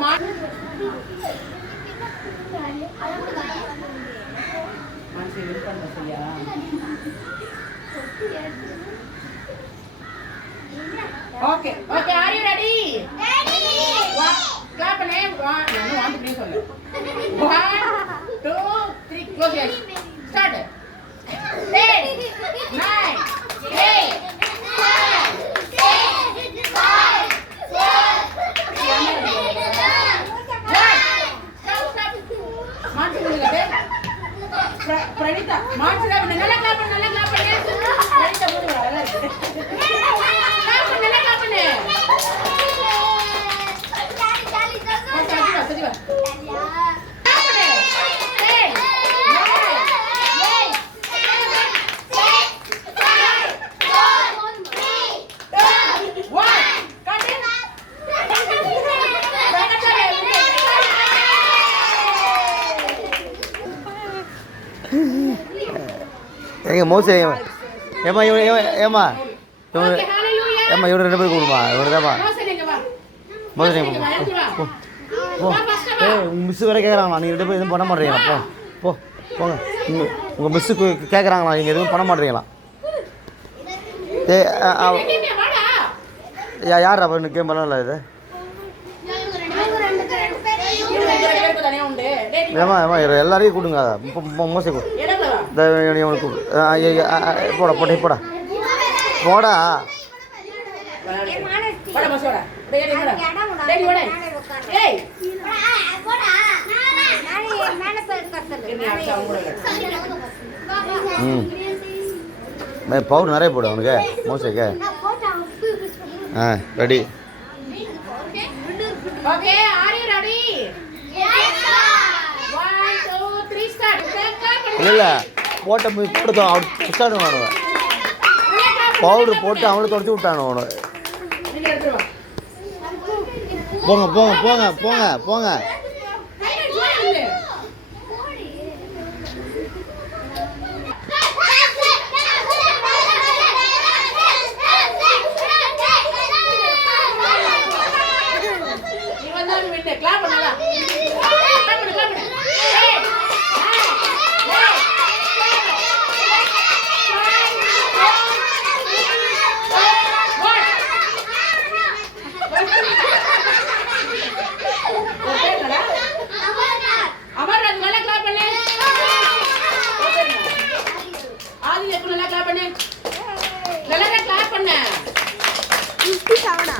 Okay, okay, are you ready? Ready. Clap and name. One, three, 1, 2, 3, close your eyes. Start. 10, 9, 8, 7, 6, 5, 4, 3, 2, 1. Pranita, Mansura, nalla clap பண்ணு. Pranita மூடு நல்லா இருக்கு. clap பண்ணு. சதிவா. எங்க மோசே ஏமா ஏமா இவரு 2 பேர் கூடுமா இவரு தான்ப்பா மோசே மிஸ் வேற கேட்குறாங்களா நீங்கள் 2 பேர் எதுவும் பண்ண மாட்டேறீங்களா போங்க உங்கள் மிஸ்ஸுக்கு கேட்குறாங்களா நீங்கள் எதுவும் பண்ண மாட்டேறீங்களா யார் அப்போ இன்னும் கேம் பண்ணல இது ஏமா எல்லாரையும் கூடுங்க மோசை கூடு போடா பவுடர் நிறைய போடு அவனுக்கு மோசைக்கு ரெடி இல்லை போட்ட ஸ்டார்ட் பண்ணுவேன் பவுடர் போட்டு அவனை தொடச்சி விட்டானு அவனு போங்க clap